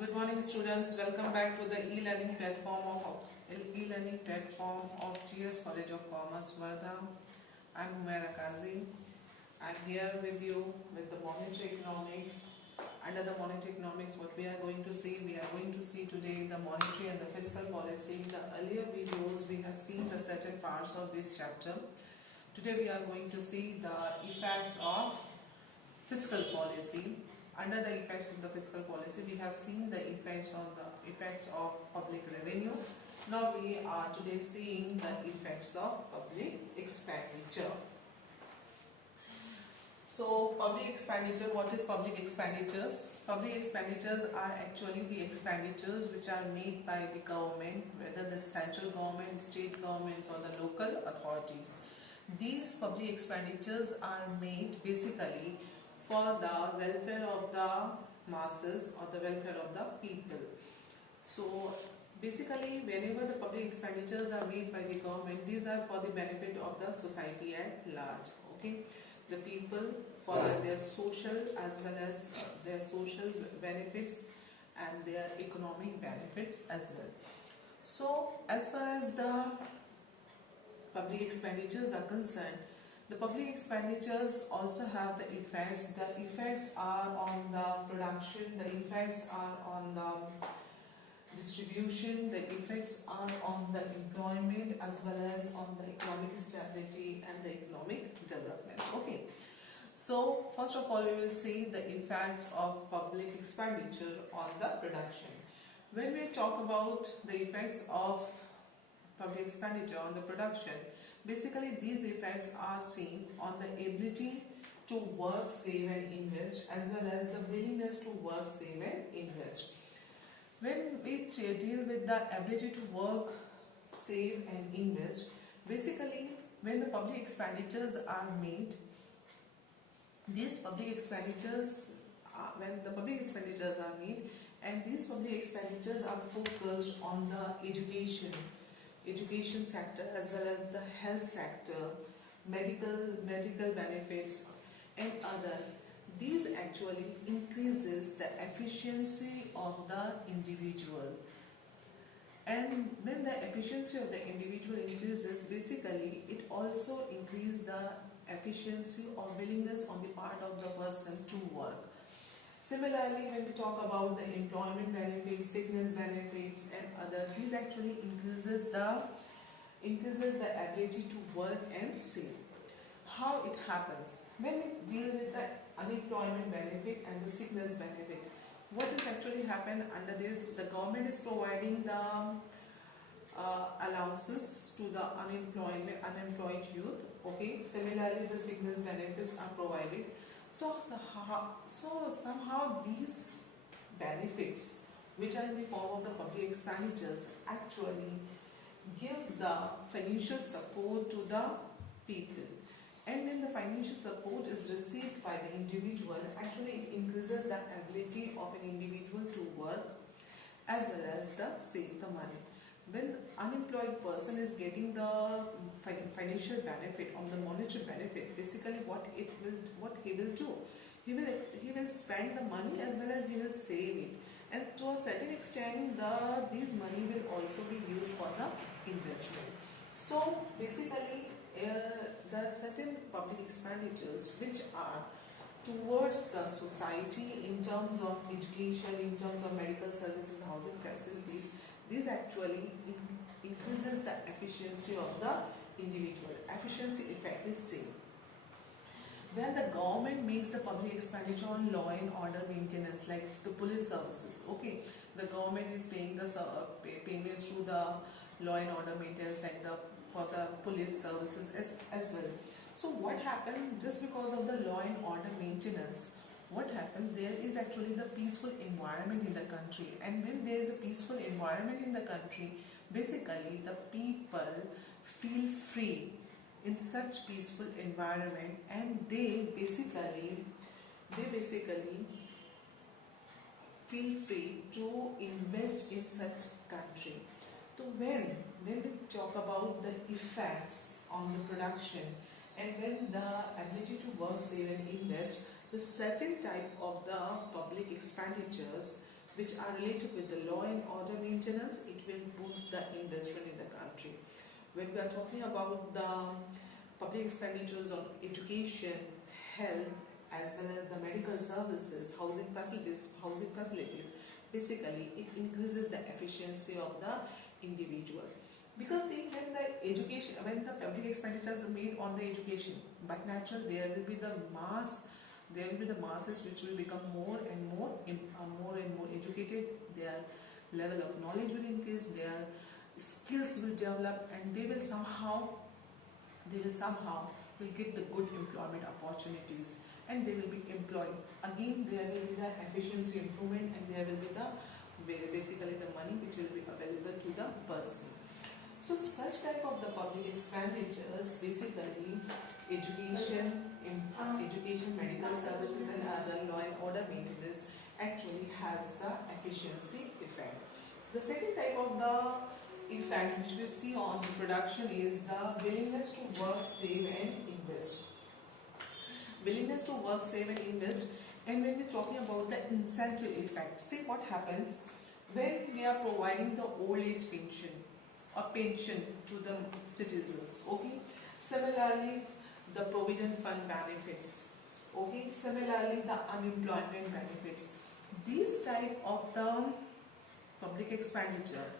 Good morning, students. Welcome back to the e-learning platform of GS College of Commerce, Varda. I'm Humaira Kazi. I'm here with you with the monetary economics. Under the monetary economics, what we are going to see today the monetary and the fiscal policy. In the earlier videos, we have seen the certain parts of this chapter. Today, we are going to see the effects of fiscal policy. Under the effects of the fiscal policy, we have seen the effects of public revenue. Now we are today seeing the effects of public expenditure. So public expenditure, what is public expenditures? Public expenditures are actually the expenditures which are made by the government, whether the central government, state governments or the local authorities. These public expenditures are made basically for the welfare of the masses or the welfare of the people. So basically, whenever the public expenditures are made by the government, these are for the benefit of the society at large. Okay, the people for their social as well as their social benefits and their economic benefits as well. So as far as the public expenditures are concerned, the public expenditures also have the effects. The effects are on the production, the effects are on the distribution, the effects are on the employment as well as on the economic stability and the economic development. Okay. So first of all, we will see the effects of public expenditure on the production. When we talk about the effects of public expenditure on the production, basically these effects are seen on the ability to work, save and invest as well as the willingness to work, save and invest. When we deal with the ability to work, save and invest, basically when the public expenditures are made, these public expenditures when the public expenditures are made and these public expenditures are focused on the education sector as well as the health sector, medical benefits and other. These actually increases the efficiency of the individual, and when the efficiency of the individual increases, basically it also increases the efficiency or willingness on the part of the person to work. Similarly, when we talk about the employment benefits, sickness benefits and other, these actually increases the ability to work and save. How it happens? When we deal with the unemployment benefit and the sickness benefit, what is actually happen under this? The government is providing the allowances to the unemployed youth. Okay. Similarly, the sickness benefits are provided. So somehow these benefits, which are in the form of the public expenditures, actually gives the financial support to the people. And when the financial support is received by the individual, actually it increases the ability of an individual to work as well as the save the money. When unemployed person is getting the financial benefit on the monetary benefit, basically what he will do, he will spend the money as well as he will save it, and to a certain extent these money will also be used for the investment. So basically the certain public expenditures which are towards the society in terms of education, in terms of medical services, housing facilities, this actually increases the efficiency of the individual. Efficiency effect is same. When the government makes the public expenditure on law and order maintenance, like the police services, okay, the government is paying the payments to the law and order maintenance, like for the police services as well. So what happens, just because of the law and order maintenance, what happens, there is actually the peaceful environment in the country, and when there is a peaceful environment in the country, basically the people feel free in such peaceful environment, and they basically feel free to invest in such country. So when we talk about the effects on the production and when the ability to work, save and invest, the certain type of the public expenditures which are related with the law and order maintenance, it will boost the investment in the country. When we are talking about the public expenditures on education, health, as well as the medical services, housing facilities, basically it increases the efficiency of the individual. Because see, when the public expenditures are made on the education, but natural there will be the masses which will become more and more educated. Their level of knowledge will increase, their skills will develop, and they will somehow get the good employment opportunities, and they will be employed. Again, there will be the efficiency improvement, and there will be basically the money which will be available to the person. So such type of the public expenditures, basically education, medical services, and other law and order maintenance, actually has the efficiency effect. The second type of the effect which we see on the production is the willingness to work, save and invest. Willingness to work, save and invest. And when we're talking about the incentive effect, see what happens when we are providing the old age pension or pension to the citizens. Okay. Similarly, the provident fund benefits. Okay. Similarly, the unemployment benefits. These type of the public expenditure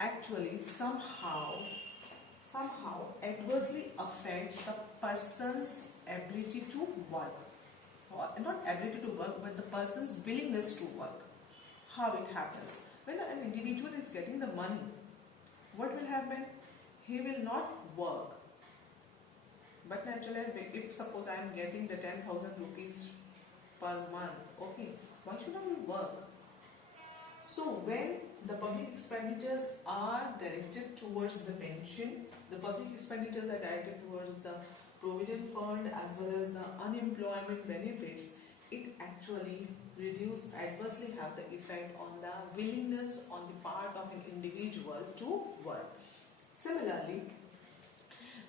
actually somehow adversely affects the person's ability to work, or not ability to work, but the person's willingness to work. How it happens? When an individual is getting the money, what will happen? He will not work. But naturally, if suppose I am getting the 10,000 rupees per month, okay, why should I work? So when the public expenditures are directed towards the pension, the public expenditures are directed towards the provident fund as well as the unemployment benefits, it actually adversely have the effect on the willingness on the part of an individual to work. Similarly,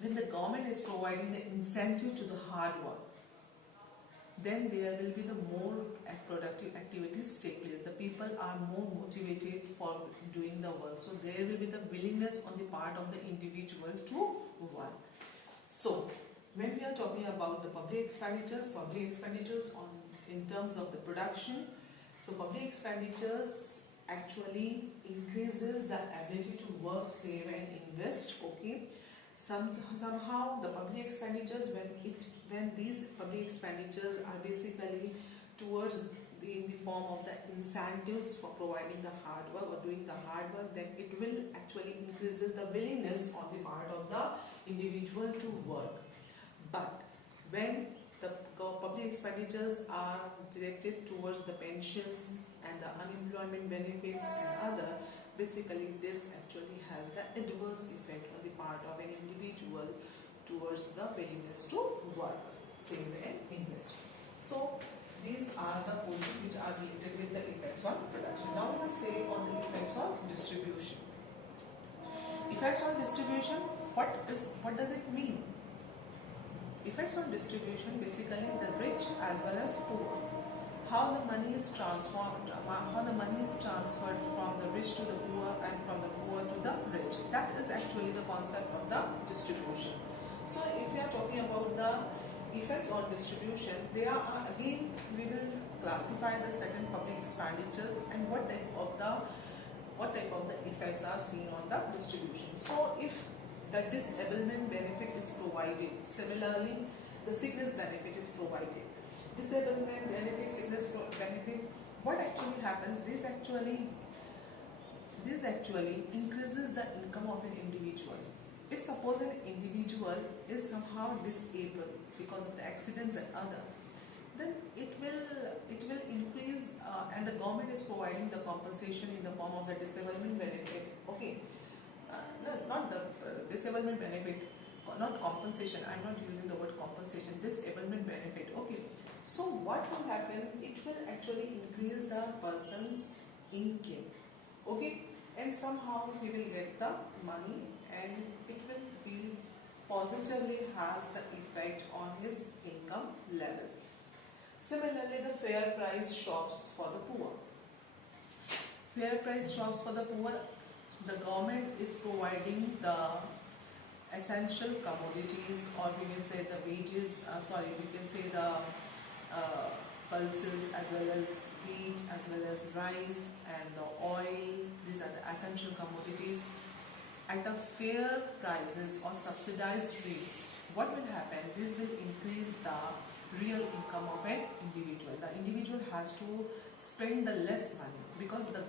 when the government is providing the incentive to the hard work, then there will be the more productive activities take place. The people are more motivated for doing the work. So there will be the willingness on the part of the individual to work. So when we are talking about the public expenditures in terms of the production, so public expenditures actually increases the ability to work, save and invest. Okay. Somehow the public expenditures, when these public expenditures are basically towards in the form of the incentives for providing the hard work or doing the hard work, then it will actually increases the willingness on the part of the individual to work. But when the public expenditures are directed towards the pensions and the unemployment benefits and other, basically this actually has the adverse effect on the part of an individual towards the willingness to work, save and invest. So these are the portions which are related with the effects on production. Now we will say on the effects on distribution. Effects on distribution, what does it mean? Effects on distribution, basically the rich as well as poor. How the money is transformed, how the money is transferred from the rich to the poor and from the poor to the rich. That is actually the concept of the distribution. So if we are talking about the effects on distribution, they are again, we will classify the certain public expenditures and what type of the effects are seen on the distribution. So if the disablement benefit is provided, similarly the sickness benefit is provided. Disablement benefit, sickness benefit, what actually happens? This actually increases the income of an individual. If suppose an individual is somehow disabled because of the accidents and other, then it will increase and the government is providing the compensation in the form of the disablement benefit. Okay, no, not the disablement benefit, not compensation. I'm not using the word compensation. Disablement benefit. Okay. So what will happen? It will actually increase the person's income. Okay, and somehow he will get the money and it will be positively has the effect on his income level. Similarly, the fair price shops for the poor. Fair price shops for the poor. The government is providing the essential commodities, or we can say the wages, we can say the pulses, as well as wheat, as well as rice and the oil. These are the essential commodities at a fair prices or subsidized rates. What will happen? This will increase the real income of an individual. The individual has to spend the less money because the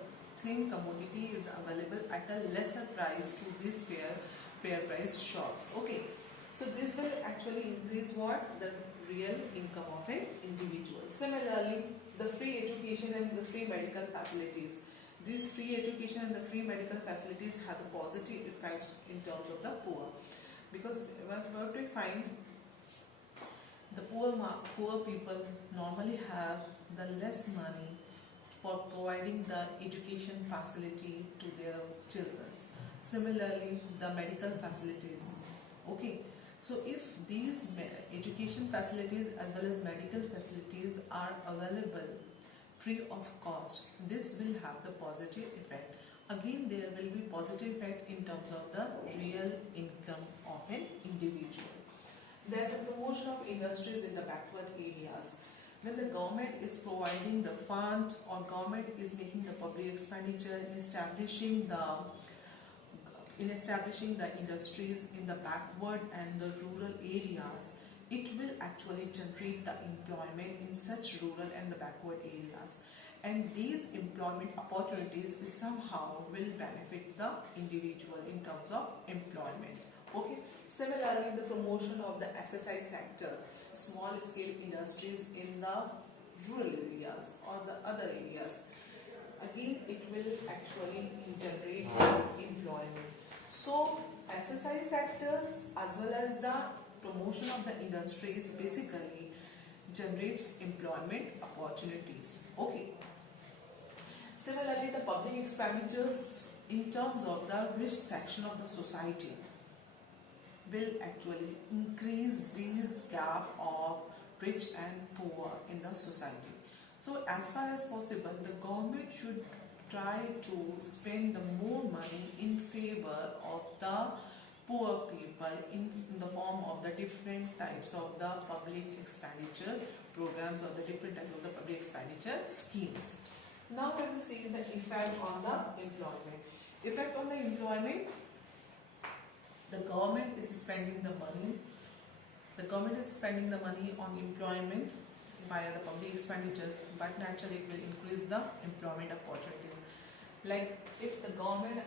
same commodity is available at a lesser price to these fair price shops. Okay, so this will actually increase what? The real income of an individual. Similarly, the free education and the free medical facilities. These free education and the free medical facilities have the positive effects in terms of the poor, because what we find, the poor people normally have the less money for providing the education facility to their children. Similarly, the medical facilities. Okay, so if these education facilities as well as medical facilities are available free of cost, this will have the positive effect. Again, there will be positive effect in terms of the real income of an individual. Then the promotion of industries in the backward areas. When the government is providing the fund, or government is making the public expenditure in establishing the industries in the backward and the rural areas, it will actually generate the employment in such rural and the backward areas, and these employment opportunities somehow will benefit the individual in terms of employment. Okay. Similarly, the promotion of the SSI sector, small scale industries in the rural areas or the other areas, again it will actually generate employment. So SSI sectors as well as the promotion of the industries basically generates employment opportunities. Okay. Similarly, the public expenditures in terms of the rich section of the society will actually increase this gap of rich and poor in the society. So as far as possible, the government should try to spend more money in favor of the poor people in the form of the different types of the public expenditure programs or the different types of the public expenditure schemes. Now we will see the effect on the employment. Effect on the employment. The government is spending the money. The government is spending the money on employment via the public expenditures, but naturally it will increase the employment opportunities. Like if the government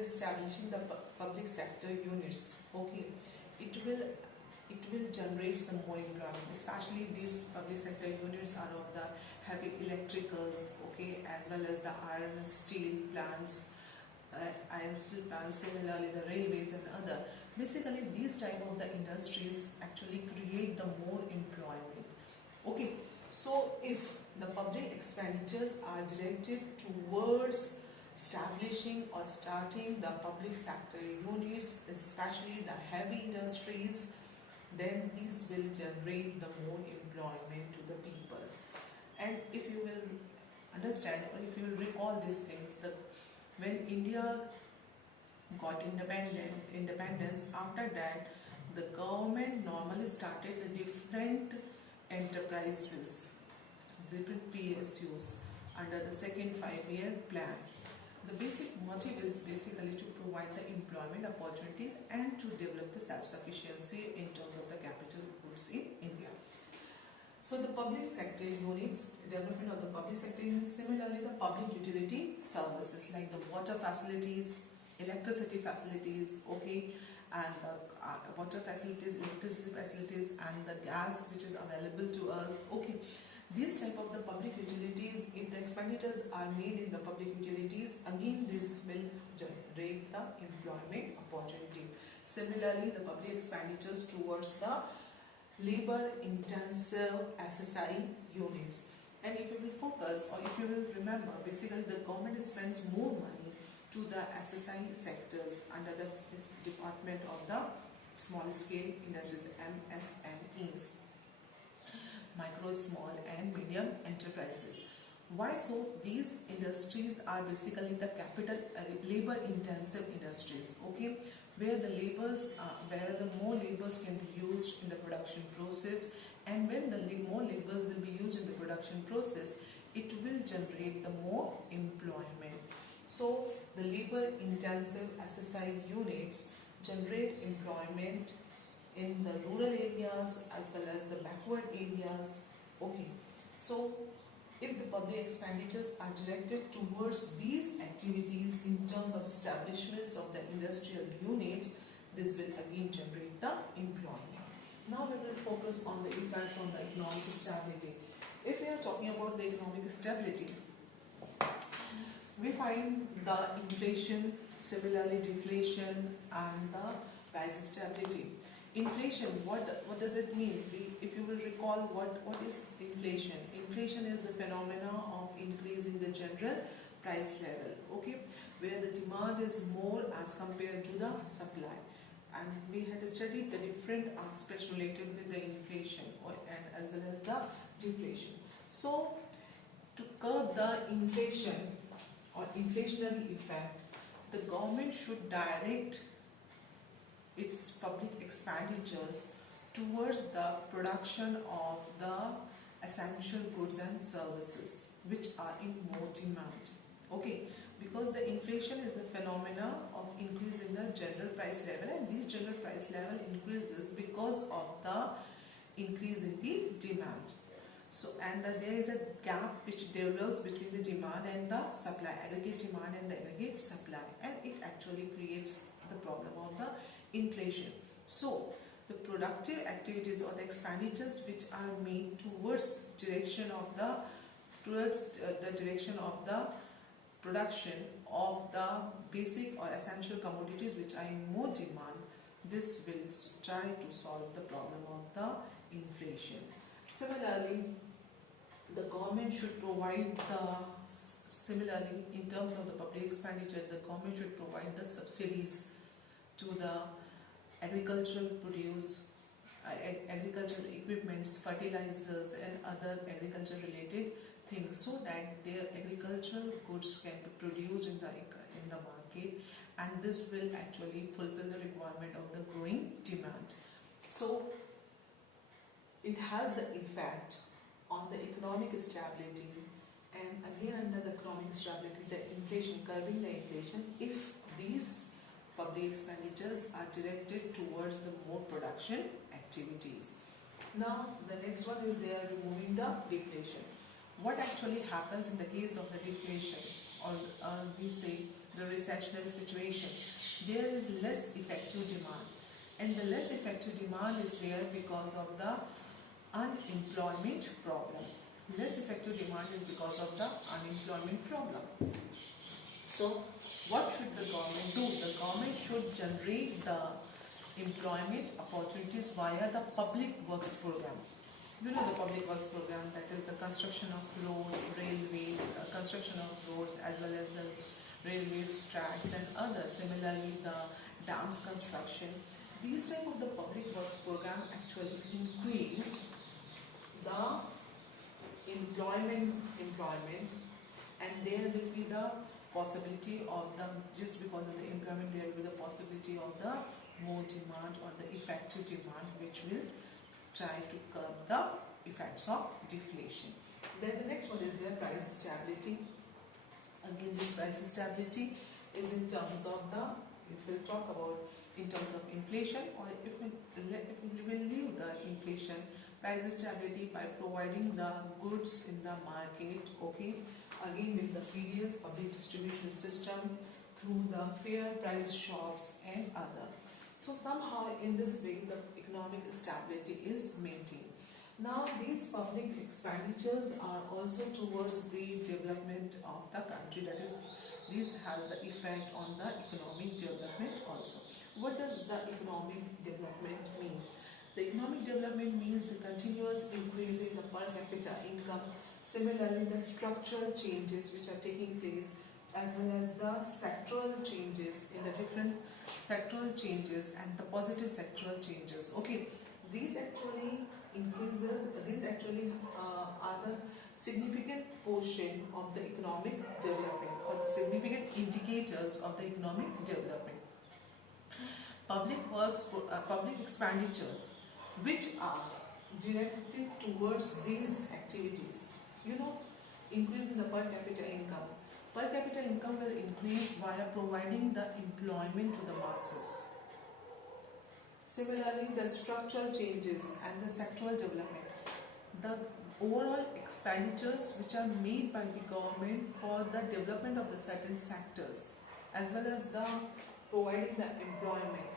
is establishing the public sector units, okay, it will generate some more employment. Especially these public sector units are of the heavy electricals, okay, as well as the iron and steel plants. Similarly the railways and other. Basically these type of the industries actually create the more employment. Okay, so if the public expenditures are directed towards establishing or starting the public sector units, especially the heavy industries, then these will generate the more employment to the people. And if you will understand, or if you will recall these things, when India got independence, after that the government normally started the different enterprises, different PSUs under the second 5-year plan. The basic motive is basically to provide the employment opportunities and to develop the self-sufficiency in terms of the capital goods in India. So the public sector units, development of the public sector units, similarly the public utility services like the water facilities, electricity facilities, okay, and the water facilities, electricity facilities, and the gas which is available to us, okay. These type of the public utilities, if the expenditures are made in the public utilities, again this will generate the employment opportunity. Similarly, the public expenditures towards the labor-intensive SSI units. And if you will focus, or if you will remember, basically the government spends more money to the SSI sectors under the Department of the Small Scale Industries, MSMEs, micro, small and medium enterprises. Why so? These industries are basically the capital labor intensive industries, okay, where where the more labors can be used in the production process, and when the more labors will be used in the production process, it will generate the more employment. So the labor intensive SSI units generate employment in the rural areas as well as the backward areas. Okay, so if the public expenditures are directed towards these activities in terms of establishments of the industrial units, this will again generate the employment. Now we will focus on the effects on the economic stability. If we are talking about the economic stability, we find the inflation, similarly deflation, and the price stability. Inflation, what does it mean? If you will recall, what is inflation? Inflation is the phenomena of increasing the general price level, okay, where the demand is more as compared to the supply. And we had studied the different aspects related with the inflation and as well as the deflation. So, to curb the inflation or inflationary effect, the government should direct its public expenditures towards the production of the essential goods and services which are in more demand. Okay, because the inflation is the phenomena of increase in the general price level, and this general price level increases because of the increase in the demand. So, and there is a gap which develops between the demand and the supply, aggregate demand and the aggregate supply, and it actually creates the problem of the inflation. So, the productive activities or the expenditures which are made towards the direction of the production of the basic or essential commodities which are in more demand, this will try to solve the problem of the inflation. Similarly, the government should provide similarly in terms of the public expenditure, the government should provide the subsidies to the agricultural produce, agricultural equipments, fertilizers and other agriculture related things, so that their agricultural goods can be produced in the market, and this will actually fulfill the requirement of the growing demand. So it has the effect on the economic stability, and again under the economic stability, the inflation, curbing the inflation, if these public expenditures are directed towards the more production activities. Now the next one is they are removing the deflation. What actually happens in the case of the deflation, or we say the recessionary situation? There is less effective demand, and the less effective demand is there because of the unemployment problem. Less effective demand is because of the unemployment problem. So what should the government do? The government should generate the employment opportunities via the public works program. You know the public works program, that is the construction of roads, railways, construction of roads as well as the railways tracks and others. Similarly, the dams construction. These type of the public works program actually increase the employment, and there will be the possibility of the, just because of the employment, there will be the possibility of the more demand or the effective demand, which will try to curb the effects of deflation. Then the next one is their price stability. Again, this price stability is in terms of the, if we'll talk about in terms of inflation, or if we will leave the inflation, price stability by providing the goods in the market, okay, again with the various public distribution system through the fair price shops and other. So somehow in this way the economic stability is maintained. Now these public expenditures are also towards the development of the country, that is, this has the effect on the economic development also. What does the economic development means? The economic development means the continuous increase in the per capita income, similarly the structural changes which are taking place, as well as the sectoral changes in the different sectoral changes and the positive sectoral changes. Okay, these actually these actually are the significant portion of the economic development or the significant indicators of the economic development. Public expenditures which are directed towards these activities. You know, increase in the per capita income. Per capita income will increase via providing the employment to the masses. Similarly, the structural changes and the sectoral development. The overall expenditures which are made by the government for the development of the certain sectors as well as the providing the employment.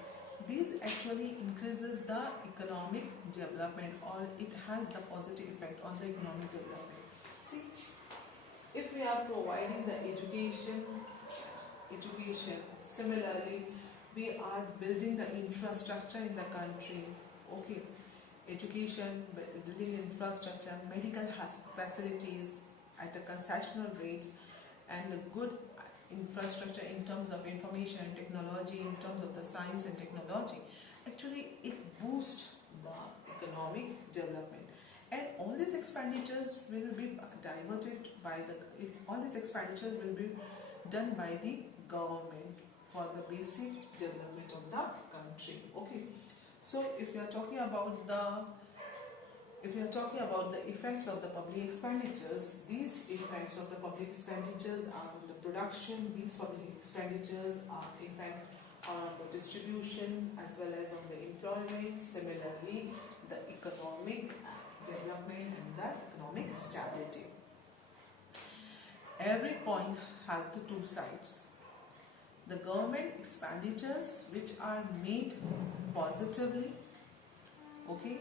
These actually increases the economic development, or it has the positive effect on the economic development. See, if we are providing the education, similarly we are building the infrastructure in the country. Okay, education, building infrastructure, medical facilities at a concessional rates, and the good infrastructure in terms of information and technology, in terms of the science and technology, actually it boosts the economic development. And all these expenditures will be diverted by all these expenditures will be done by the government for the basic development of the country. Okay, so if you are talking about the effects of the public expenditures, these effects of the public expenditures are on the production. These public expenditures are effect on the distribution as well as on the employment. Similarly, the economic development and the economic stability. Every coin has the two sides. The government expenditures which are made positively, okay,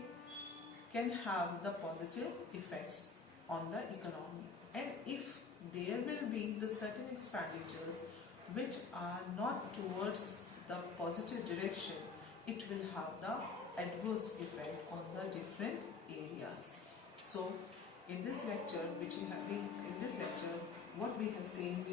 can have the positive effects on the economy, and if there will be the certain expenditures which are not towards the positive direction, it will have the adverse effect on the different areas. So in this lecture what we have seen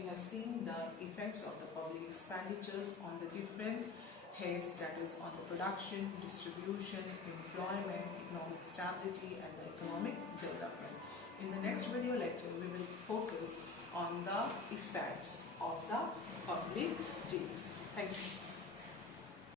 the effects of the public expenditures on the different heads, that is on the production, distribution, employment, economic stability and the economic development. In the next video lecture, we will focus on the effects of the public deeds. Thank you.